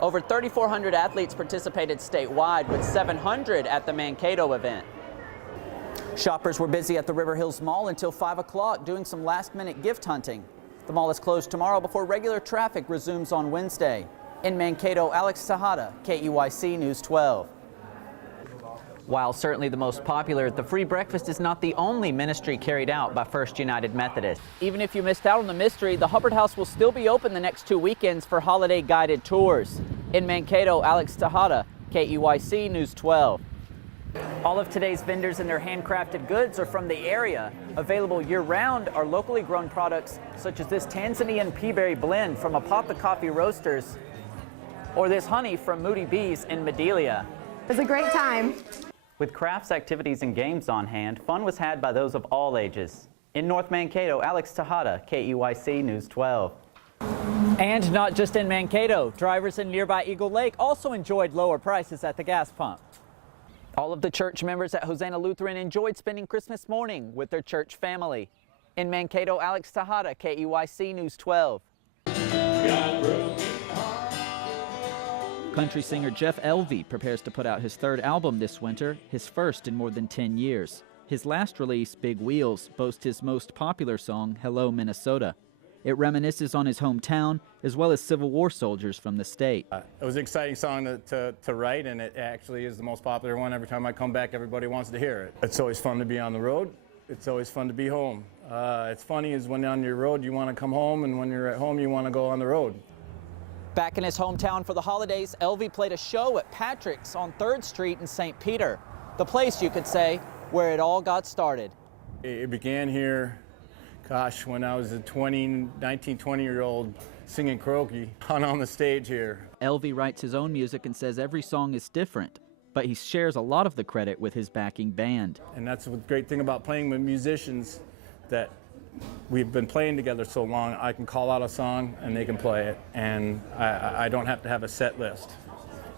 Over 3,400 athletes participated statewide, with 700 at the Mankato event. Shoppers were busy at the River Hills Mall until 5 o'clock doing some last-minute gift hunting. The mall is closed tomorrow before regular traffic resumes on Wednesday. In Mankato, Alex Tejada, KEYC News 12. While certainly the most popular, the free breakfast is not the only ministry carried out by First United Methodist. Even if you missed out on the mystery, the Hubbard House will still be open the next 2 weekends for holiday guided tours. In Mankato, Alex Tejada, KEYC News 12. All of today's vendors and their handcrafted goods are from the area. Available year-round are locally grown products such as this Tanzanian peaberry blend from Apapa Coffee Roasters, or this honey from Moody Bees in Medelia. It was a great time. With crafts, activities, and games on hand, fun was had by those of all ages. In North Mankato, Alex Tejada, KEYC News 12. And not just in Mankato, drivers in nearby Eagle Lake also enjoyed lower prices at the gas pump. All of the church members at Hosanna Lutheran enjoyed spending Christmas morning with their church family. In Mankato, Alex Tejada, KEYC News 12. Country singer Jeff Elvey prepares to put out his third album this winter, his first in more than 10 years. His last release, Big Wheels, boasts his most popular song, Hello, Minnesota. It reminisces on his hometown, as well as Civil War soldiers from the state. It was an exciting song to write, and it actually is the most popular one. Every time I come back, everybody wants to hear it. It's always fun to be on the road. It's always fun to be home. It's funny is when on your road, you want to come home, and when you're at home, you want to go on the road. Back in his hometown for the holidays, Elvey played a show at Patrick's on 3rd Street in St. Peter, the place, you could say, where it all got started. It began here, gosh, when I was a 19, 20-year-old singing karaoke on the stage here. Elvey writes his own music and says every song is different, but he shares a lot of the credit with his backing band. And that's the great thing about playing with musicians, that we've been playing together so long, I can call out a song and they can play it, and I don't have to have a set list.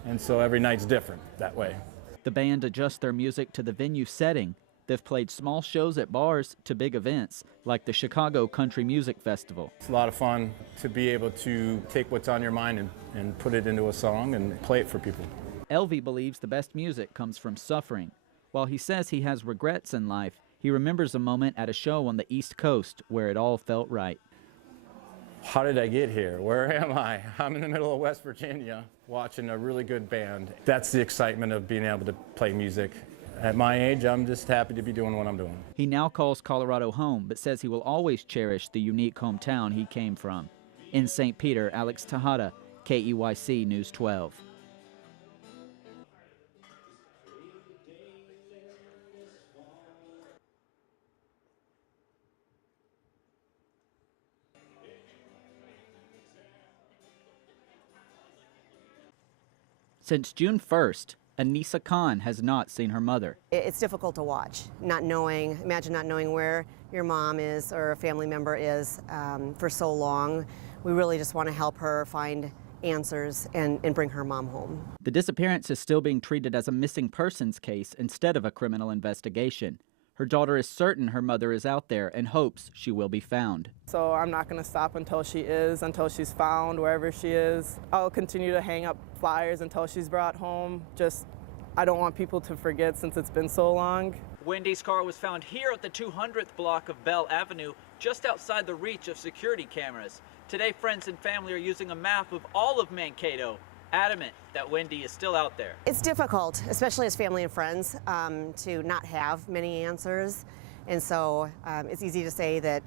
And so every night's different that way. The band adjusts their music to the venue setting. They've played small shows at bars to big events, like the Chicago Country Music Festival. It's a lot of fun to be able to take what's on your mind and put it into a song and play it for people. Elvey believes the best music comes from suffering. While he says he has regrets in life, he remembers a moment at a show on the East Coast where it all felt right. How did I get here? Where am I? I'm in the middle of West Virginia watching a really good band. That's the excitement of being able to play music. At my age, I'm just happy to be doing what I'm doing. He now calls Colorado home, but says he will always cherish the unique hometown he came from. In St. Peter, Alex Tejada, KEYC News 12. Since June 1st, Anissa Khan has not seen her mother. It's difficult to watch, imagine not knowing where your mom is or a family member is for so long. We really just want to help her find answers and bring her mom home. The disappearance is still being treated as a missing persons case instead of a criminal investigation. Her daughter is certain her mother is out there and hopes she will be found. So I'm not going to stop until she's found, wherever she is. I'll continue to hang up flyers until she's brought home. I don't want people to forget since it's been so long. Wendy's car was found here at the 200th block of Bell Avenue, just outside the reach of security cameras. Today, friends and family are using a map of all of Mankato, adamant that Wendy is still out there. It's difficult, especially as family and friends, to not have many answers. And so it's easy to say that,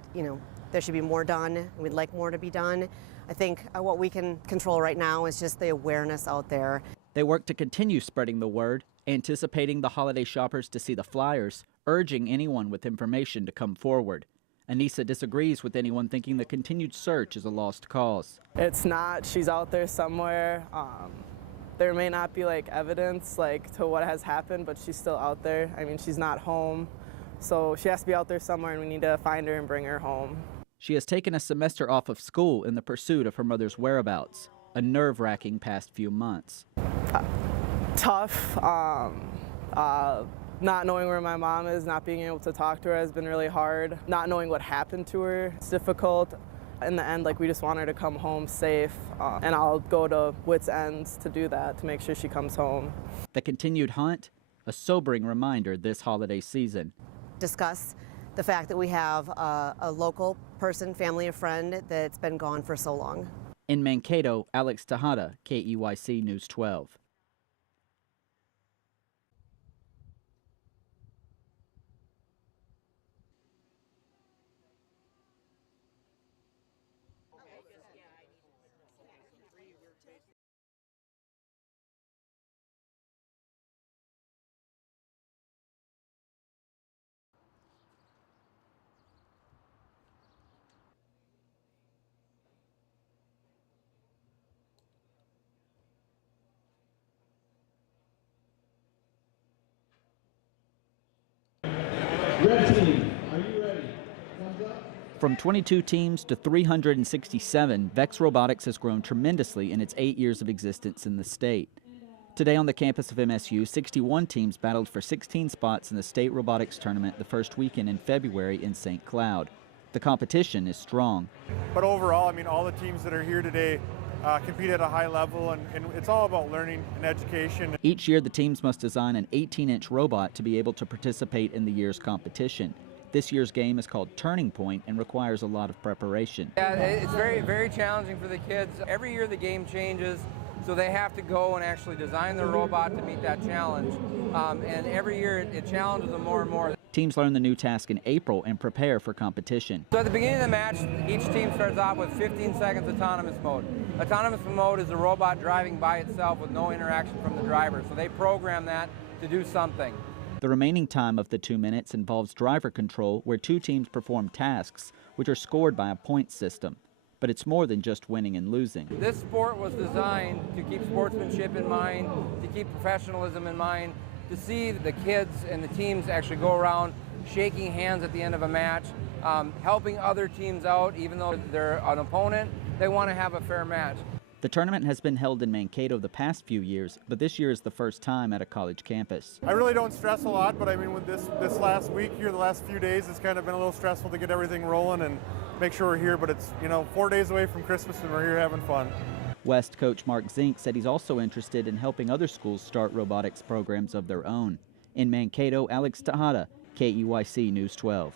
there should be more done. We'd like more to be done. I think what we can control right now is just the awareness out there. They work to continue spreading the word, anticipating the holiday shoppers to see the flyers, urging anyone with information to come forward. Anissa disagrees with anyone thinking the continued search is a lost cause. It's not. She's out there somewhere. There may not be evidence to what has happened, but she's still out there. I mean, she's not home, so she has to be out there somewhere, and we need to find her and bring her home. She has taken a semester off of school in the pursuit of her mother's whereabouts, a nerve-wracking past few months. Tough. Not knowing where my mom is, not being able to talk to her has been really hard. Not knowing what happened to her, it's difficult. In the end, like, we just want her to come home safe, and I'll go to wit's ends to do that, to make sure she comes home. The continued hunt, a sobering reminder this holiday season. Discuss the fact that we have a local person, family, and friend that's been gone for so long. In Mankato, Alex Tejada, KEYC News 12. Red team, are you ready? Thumbs up. From 22 teams to 367, Vex Robotics has grown tremendously in its 8 years of existence in the state. Today on the campus of MSU, 61 teams battled for 16 spots in the state robotics tournament the first weekend in February in St. Cloud. The competition is strong. But overall, I mean, all the teams that are here today compete at a high level, and it's all about learning and education. Each year, the teams must design an 18-inch robot to be able to participate in the year's competition. This year's game is called Turning Point and requires a lot of preparation. Yeah, it's very, very challenging for the kids. Every year the game changes, so they have to go and actually design their robot to meet that challenge. And every year it challenges them more and more. Teams learn the new task in April and prepare for competition. So at the beginning of the match, each team starts off with 15 seconds autonomous mode. Autonomous mode is the robot driving by itself with no interaction from the driver. So they program that to do something. The remaining time of the 2 minutes involves driver control, where two teams perform tasks, which are scored by a point system. But it's more than just winning and losing. This sport was designed to keep sportsmanship in mind, to keep professionalism in mind, to see the kids and the teams actually go around shaking hands at the end of a match, helping other teams out. Even though they're an opponent, they want to have a fair match. The tournament has been held in Mankato the past few years, but this year is the first time at a college campus. I really don't stress a lot, but I mean, with this last week here, the last few days, it's kind of been a little stressful to get everything rolling and make sure we're here. But it's, 4 days away from Christmas, and we're here having fun. West coach Mark Zink said he's also interested in helping other schools start robotics programs of their own. In Mankato, Alex Tejada, KEYC News 12.